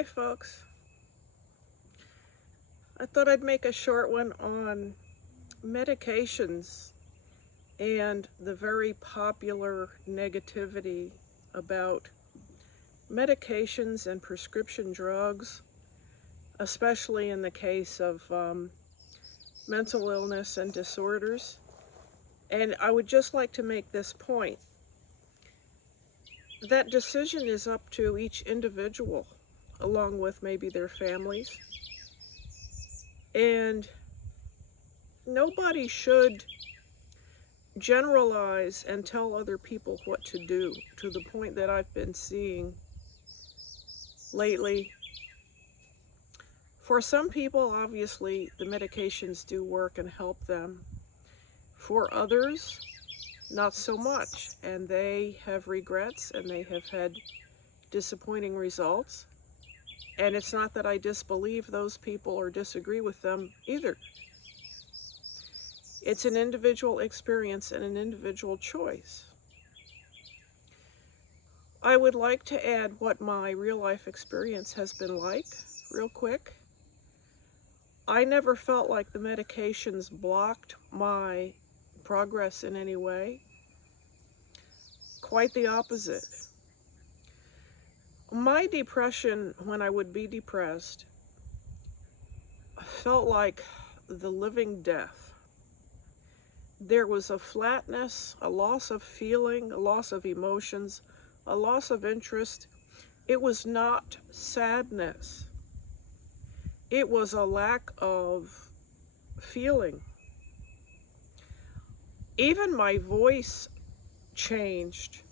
Hi folks, I thought I'd make a short one on medications and the very popular negativity about medications and prescription drugs, especially in the case of mental illness and disorders. And I would just like to make this point. That decision is up to each individual, along with maybe their families. And nobody should generalize and tell other people what to do, to the point that I've been seeing lately. For some people, obviously, the medications do work and help them. For others, not so much, and they have regrets and they have had disappointing results. And it's not that I disbelieve those people or disagree with them either. It's an individual experience and an individual choice. I would like to add what my real life experience has been like, real quick. I never felt like the medications blocked my progress in any way. Quite the opposite. My depression, when I would be depressed, felt like the living death. There was a flatness, a loss of feeling, a loss of emotions, a loss of interest. It was not sadness. It was a lack of feeling. Even my voice changed.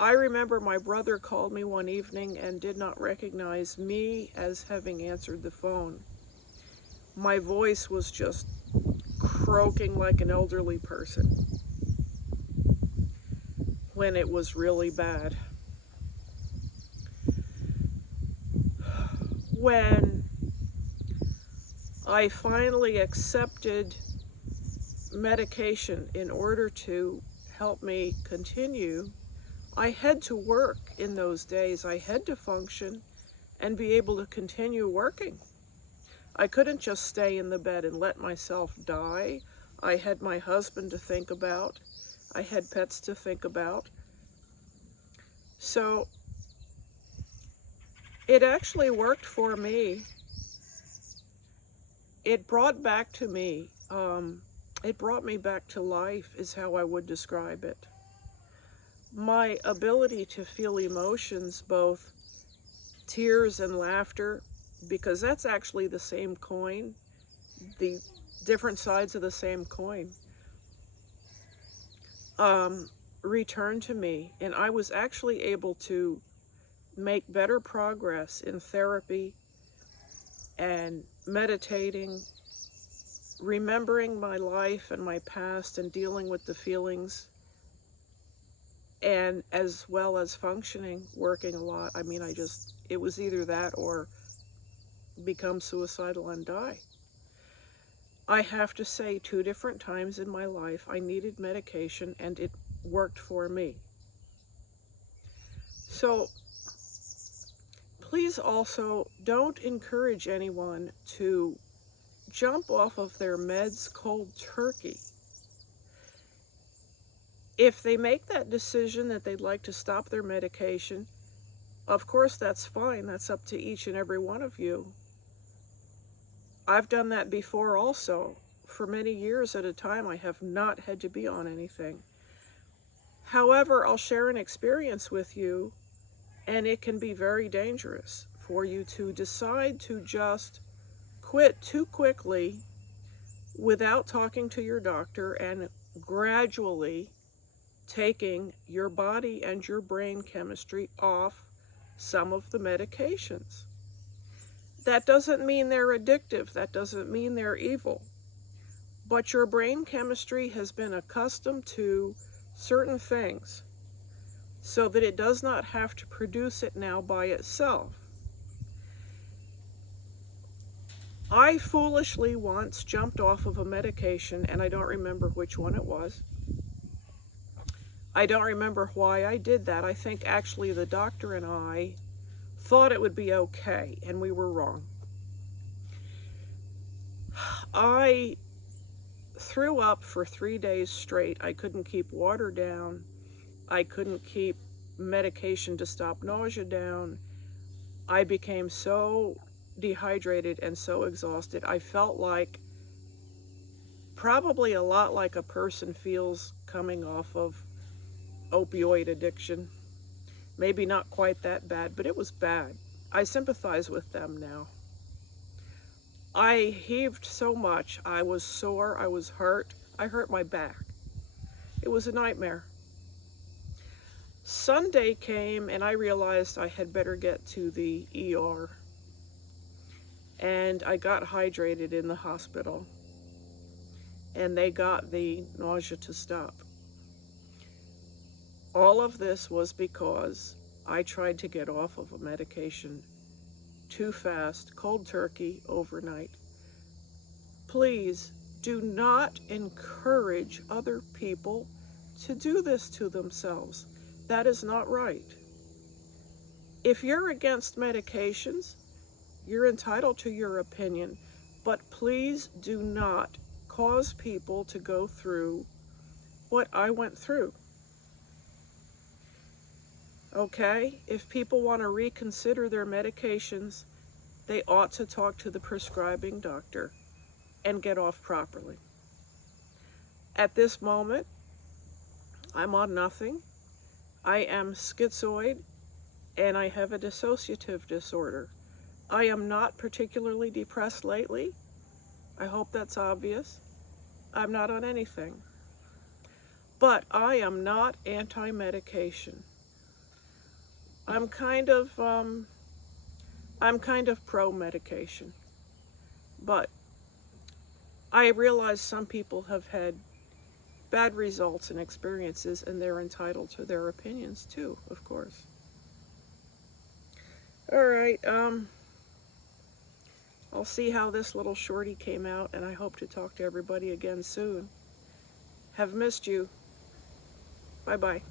I remember my brother called me one evening and did not recognize me as having answered the phone. My voice was just croaking like an elderly person when it was really bad. When I finally accepted medication in order to help me continue, I had to work in those days. I had to function and be able to continue working. I couldn't just stay in the bed and let myself die. I had my husband to think about. I had pets to think about. So it actually worked for me. It brought back to me, it brought me back to life, is how I would describe it. My ability to feel emotions, both tears and laughter, because that's actually the same coin, the different sides of the same coin, returned to me, and I was actually able to make better progress in therapy and meditating, remembering my life and my past and dealing with the feelings, and as well as functioning, working a lot. I mean, it was either that or become suicidal and die. I have to say, 2 different times in my life, I needed medication and it worked for me. So please also don't encourage anyone to jump off of their meds cold turkey. If they make that decision that they'd like to stop their medication, of course that's fine. That's up to each and every one of you. I've done that before also. For many years at a time, I have not had to be on anything. However, I'll share an experience with you, and it can be very dangerous for you to decide to just quit too quickly without talking to your doctor and gradually taking your body and your brain chemistry off some of the medications. That doesn't mean they're addictive. That doesn't mean they're evil. But your brain chemistry has been accustomed to certain things so that it does not have to produce it now by itself. I foolishly once jumped off of a medication, and I don't remember which one it was. I don't remember why I did that. I think actually the doctor and I thought it would be okay, and we were wrong. I threw up for 3 days straight. I couldn't keep water down. I couldn't keep medication to stop nausea down. I became so dehydrated and so exhausted. I felt like probably a lot like a person feels coming off of opioid addiction. Maybe not quite that bad, but it was bad. I sympathize with them now. I heaved so much. I was sore. I was hurt. I hurt my back. It was a nightmare. Sunday came and I realized I had better get to the ER. And I got hydrated in the hospital. And they got the nausea to stop. All of this was because I tried to get off of a medication too fast, cold turkey, overnight. Please do not encourage other people to do this to themselves. That is not right. If you're against medications, you're entitled to your opinion, but please do not cause people to go through what I went through. Okay? If people want to reconsider their medications, they ought to talk to the prescribing doctor and get off properly. At this moment, I'm on nothing. I am schizoid and I have a dissociative disorder. I am not particularly depressed lately. I hope that's obvious. I'm not on anything. But I am not anti-medication. I'm kind of pro-medication. But I realize some people have had bad results and experiences, and they're entitled to their opinions too, of course. All right, I'll see how this little shorty came out, and I hope to talk to everybody again soon. Have missed you. Bye-bye.